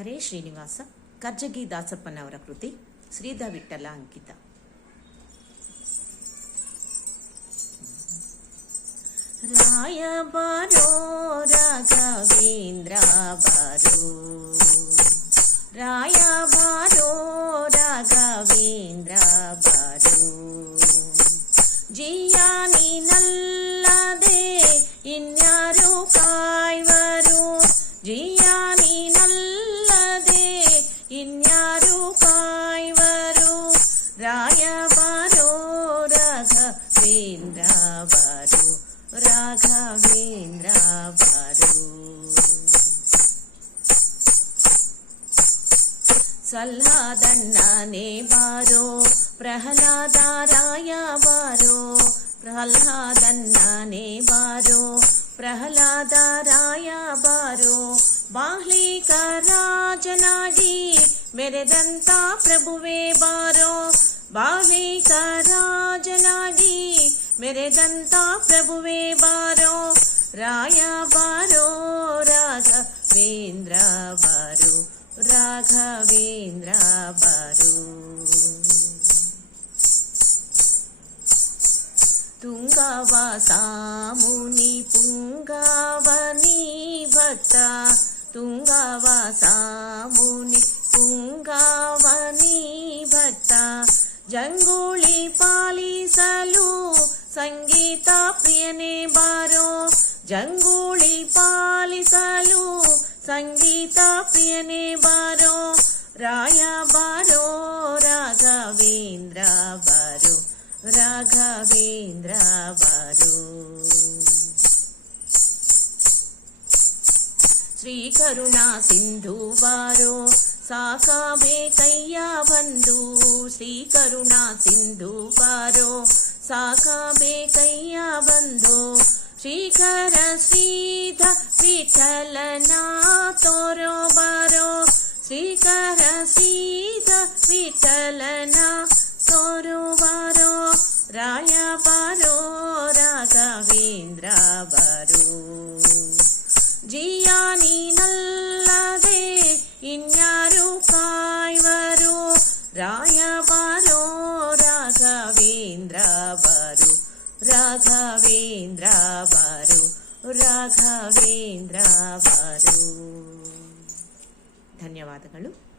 ಹರೇ ಶ್ರೀನಿವಾಸ. ಕರ್ಜಗಿ ದಾಸಪ್ಪನವರ ಕೃತಿ. ಶ್ರೀಧ ವಿಠಲ ಅಂಕಿತ. ರಾಯ ಬಾರೋ ರಾಘವೇಂದ್ರ ಬಾರೋ, ರಾಯ ಬಾರೋ ರಾಘವೇಂದ್ರ ಬಾರೋ, ಜಿಯ ನೀನಲ್ಲದೆ ಇನ್ಯಾರು ಕಾಯ್ವರು, ಜಿಯ ನೀನಲ್ಲದೆ ಇನ್ಯಾರು ಕಾಯ್ವರು, ರಾಯ ಬಾರೋ ರಾಘವೇಂದ್ರ ಬಾರೋ, ರಾಘವೇಂದ್ರ ಬಾರೋ. ಸಲ್ಲಾದಣ್ಣನೇ ಬಾರೋ ಪ್ರಹ್ಲಾದ ರಾಯ ಬಾರೋ, ಪ್ರಹ್ಲಾದಣ್ಣನೇ ಬಾರೋ ಪ್ರಹ್ಲಾದ ರಾಯ ಬಾರೋ, ಬಾಹ್ಲಿಕ ರಾಜನಾಗಿ ಮೆರೆದಂತ ಪ್ರಭುವೇ ಬಾರೋ, ಬಾಹ್ಲಿಕ ರಾಜನಾಗಿ ಮೆರೆದಂತ ಪ್ರಭುವೇ ಬಾರೋ, ರಾಯ ಬಾರೋ ರಾಘವೇಂದ್ರ ಬಾರೋ, ರಾಘವೇಂದ್ರ ಬಾರೋ. ತುಂಗವಾಸ ಮುನಿ ಪುಂಗವನಿ ಭಕ್ತ, ತುಂಗವಾಸ ಮುನಿ ಪುಂಗವನಿ ಭಕ್ತ, ಜಂಗುಳಿ ಪಾಲಿಸಲು ಸಂಗೀತ ಪ್ರಿಯನೇ ಬಾರೋ, ಜಂಗುಳಿ ಪಾಲಿಸಲು ಸಂಗೀತ ಪ್ರಿಯನೇ ಬಾರೋ, ರಾಯ ಬಾರೋ ರಾಘವೇಂದ್ರ ಬಾರೋ, ರಾಘವೇಂದ್ರ ಬಾರೋ. ಶ್ರೀ ಕರುಣಾ ಸಿಂಧು ಬಾರೋ ಸಾಕಬೇಕಯ್ಯ ಬಂಧು, ಶ್ರೀ ಕರುಣಾ ಸಿಂಧು ಬಾರೋ ಸಾಕಬೇಕಯ್ಯ ಬಂಧು, ಶ್ರೀಕರ ಶ್ರೀಧ ವಿಠಲನ ತೋರೋ ಬಾರೋ, ಶ್ರೀಕರ ಶ್ರೀಧ ವಿಠಲನ ತೋರೋ ಬಾರೋ, ರಾಯ ಬಾರೋ ರಾಘವೇಂದ್ರ ಬಾರೋ, ಜಿಯ ನೀನಲ್ಲದೆ ಇನ್ಯಾರು ಕಾಯ್ವರು, ರಾಯ ಬಾರೋ ರಾಘವೇಂದ್ರ ಬಾರೋ, ರಾಘವೇಂದ್ರ ಬಾರೋ, ರಾಘವೇಂದ್ರ ಬಾರೋ. ಧನ್ಯವಾದಗಳು.